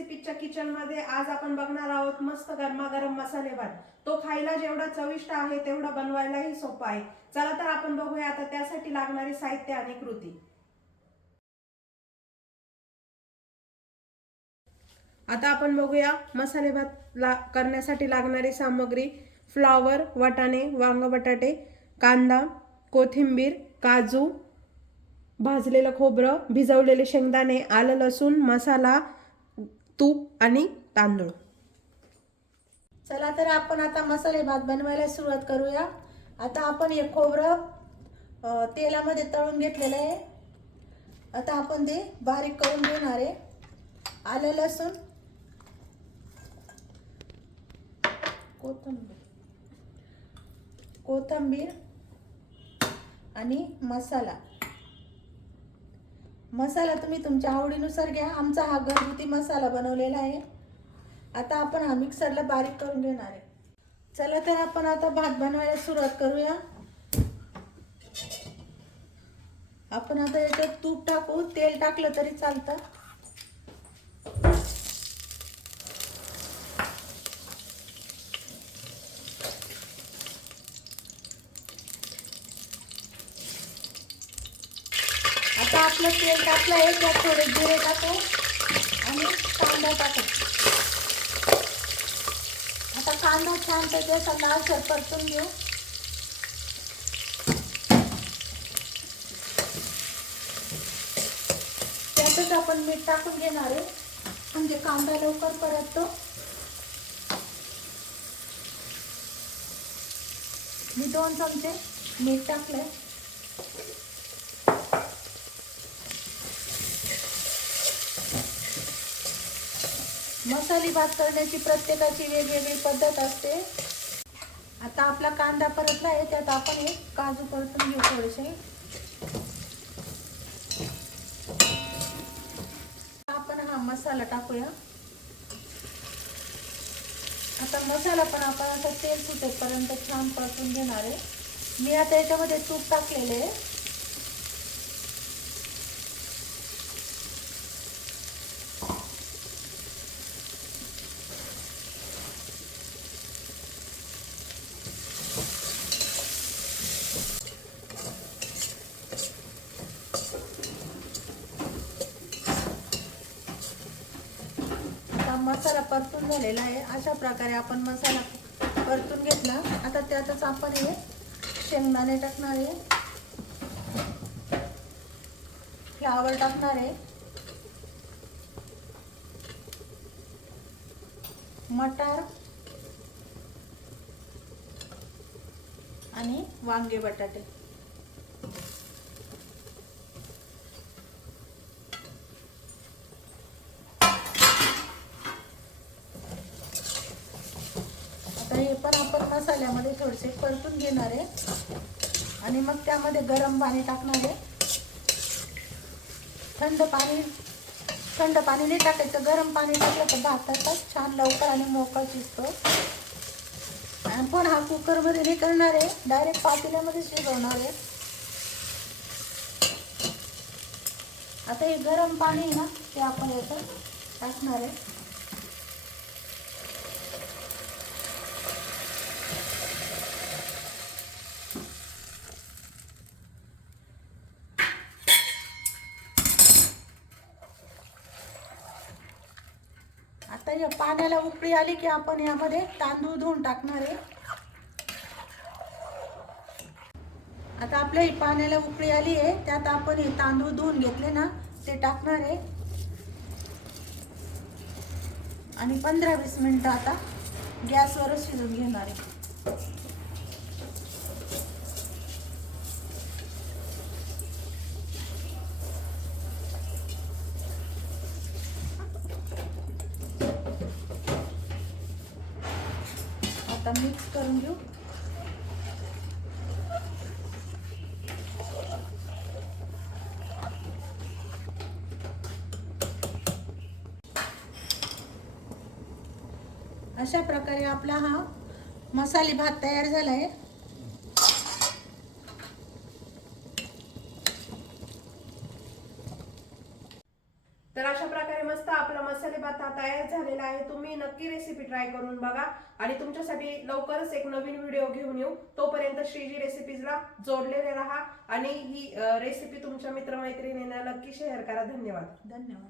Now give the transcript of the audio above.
रेसिपीच्या किचनमध्ये आज आपण बघणार आहोत मस्त गरमागरम मसाले भात. तो खायला जेवढा चविष्ट आहे तेवढा बनवायलाही सोपा आहे. चला तर आपण बघूया आता त्यासाठी लागणारे साहित्य आणि कृती. आता आपण बघूया मसाले भात ला करण्यासाठी लागणारी सामग्री. फ्लॉवर वाटाणे वांग बटाटे कांदा कोथिंबीर काजू भाजलेलं खोबरं भिजवलेले शेंगदाणे आलं लसूण मसाला तूप आणि तांदूळ. चला तर आपण आता मसाले भात बनवायला सुरुवात करूया. आता आपण हे खोबरं तेलामध्ये तळून घेतलेलं आहे. आता आपण ते बारीक करून घेणार आहे. आलं लसूण. कोथंबीर. कोथंबीर आणि मसाला. मसाला तुम्ही तुमच्या आवडीनुसार घ्या. आमचा हा घरगुती मसाला बनवलेला आहे. आता आपण हा मिक्सरला बारीक करून घेणार आहे. चला तर आपण आता भात बनवायला सुरुवात करूया. आपण आता याच्यात तूप टाकू. तेल टाकलं तरी चालतं. आता आपलं तेल टाकलं आहे त्यात थोडे जिरे टाकू आणि कांदा टाकू. आता कांदा छान त्याच्या असा लालसर परतून घेऊ. त्यातच आपण मीठ टाकून घेणार आहे. म्हणजे कांदा लवकर परततो. मी दोन चमचे मीठ टाकलंय. मसाली भात करण्याची प्रत्येकाची वेगवेगळी पद्धत असते. आता आपला कांदा परतला आहे त्यात आपण हे काजू परतून घेऊ थोडेसे. आपण हा मसाला टाकूया. आता मसाला पण आपण आता तेल सुटेपर्यंत छान परतून घेणार आहे. मी आता याच्यामध्ये तूप टाकलेले आहे आता मसाला परतून झालेला आहे. अशा प्रकारे आपण मसाला परतून घेतला. आता त्यातच आपण हे शेंगदाणे टाकणार आहे. फ्लावर टाकणार आहे. मटार आणि वांगे बटाटे. आता हे पण आपण मसाल्यामध्ये थोडेसे परतून घेणार आहे. आणि मग त्यामध्ये गरम पाणी टाकणार आहे. थंड पाणी थंड पाणी नाही टाकायचं. गरम पाणी टाकलं तर भातातच छान लवकर आणि मोकळा शिजतो. आणि पण हा कुकरमध्ये नाही करणार आहे. डायरेक्ट पातेल्यामध्ये शिजवणार आहे. आता हे गरम पाणी आहे ना ते आपण याच्यात टाकणार आहे. आता या पाण्याला उकळी आली की आपण यामध्ये तांदूळ धुवून टाकणार आहे. आता आपल्या ही पाण्याला उकळी आली आहे त्यात आपण हे तांदूळ धुवून घेतले ना ते टाकणार आहे. आणि पंधरा वीस मिनटं आता गॅसवरच शिजून घेणार आहे. आता मिक्स करून घेऊ. अशा प्रकारे आपला हा मसाले भात तयार झाला आहे तर अशा प्रकारे मस्त आपला मसाले भात हा तयार झालेला आहे. तुम्ही नक्की रेसिपी ट्राय करून बघा. आणि तुमच्यासाठी लवकरच एक नवीन व्हिडिओ घेऊन येऊ. तोपर्यंत श्रीजी रेसिपीजला जोडलेले राहा. आणि ही रेसिपी तुमच्या मित्रमैत्रिणींना नक्की शेअर करा. धन्यवाद. धन्यवाद.